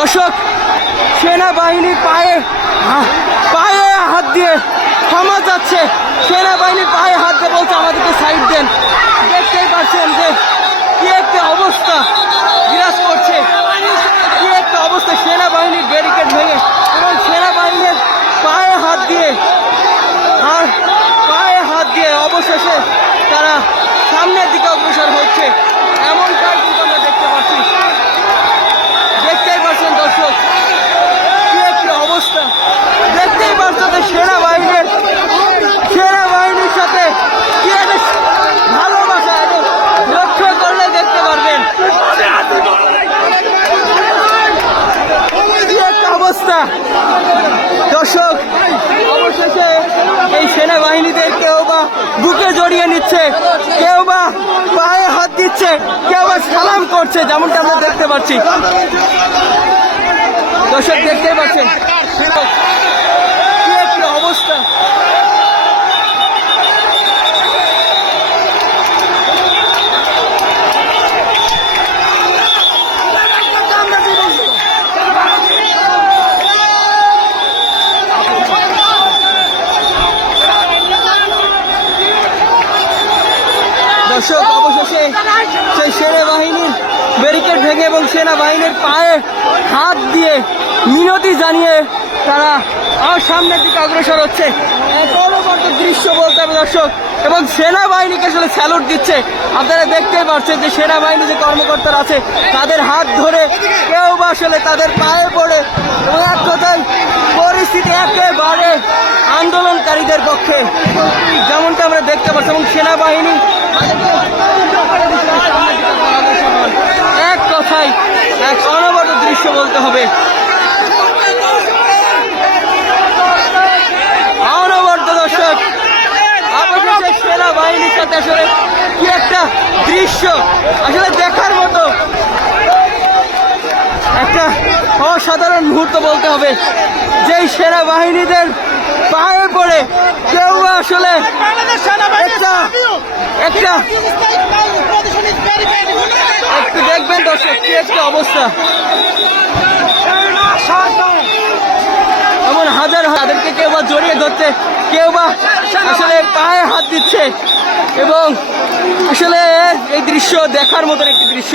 দর্শক, সেনাবাহিনীর পায়ে পায়ে হাত দিয়ে ক্ষমা যাচ্ছে সেনাবাহিনীর পায়ে হাত দিয়ে বলছে, আমাদেরকে সাইড দেন। দেখতেই পাচ্ছেন যে কি একটা অবস্থা বিরাজ করছে কি একটা অবস্থা সেনাবাহিনীর ব্যারিকেড ভেঙে এবং সেনাবাহিনীর পায়ে হাত দিয়ে আর পায়ে হাত দিয়ে অবশেষে তারা সামনের দিকে অগ্রসর হচ্ছে এমনটাই কিন্তু আমরা দেখতে পাচ্ছি দেখতেই পাচ্ছেন দর্শক কি একটি অবস্থা দেখতেই পাচ্ছেন যে সেনাবাহিনীর সেনাবাহিনীর সাথে কি একটা ভালোবাসা এবং লক্ষ্য করলে দেখতে পারবেন কি একটা অবস্থা দর্শক অবশেষে এই সেনাবাহিনীদের কেউ বা বুকে জড়িয়ে নিচ্ছে। কেউ বা পায়ে হাত দিচ্ছে, কেউ বা সালাম করছে, যেমনটা আমরা দেখতে পাচ্ছি। দর্শক দেখতে পাচ্ছেন কি একটি অবস্থা দর্শক, অবশেষে সেই সেনাবাহিনীর ব্যারিকেড ভেঙে এবং সেনাবাহিনীর পায়ে হাত দিয়ে মিনতি জানিয়ে তারা আর সামনের দিকে অগ্রসর হচ্ছে। দৃশ্য বলতে হবে দর্শক, এবং সেনাবাহিনীকে আসলে স্যালুট দিচ্ছে। আপনারা দেখতেই পাচ্ছেন যে সেনাবাহিনী যে কর্মকর্তারা আছে, তাদের হাত ধরে কেউ বা আসলে তাদের পায়ে পড়ে এবং এক কথায় পরিস্থিতি একেবারে আন্দোলনকারীদের পক্ষে। যেমনটা আমরা দেখতে পাচ্ছি, এবং সেনাবাহিনী এক কথায় এক অনবদ্য বলতে হবে। অনবদ্য দর্শক অবশেষে সেনাবাহিনীর সাথে আসলে কি একটা দৃশ্য আসলে দেখার মতো। একটা অসাধারণ মুহূর্ত বলতে হবে যেই সেনাবাহিনীদের পায়ে পড়ে কেউ আসলে একটা একটা একটু দেখবেন দর্শক কি একটা অবস্থা। হাজার তাদেরকে কেউ বা জড়িয়ে ধরছে, কেউ বা আসলে পায়ে হাত দিচ্ছে। এবং আসলে এই দৃশ্য দেখার মতন একটি দৃশ্য।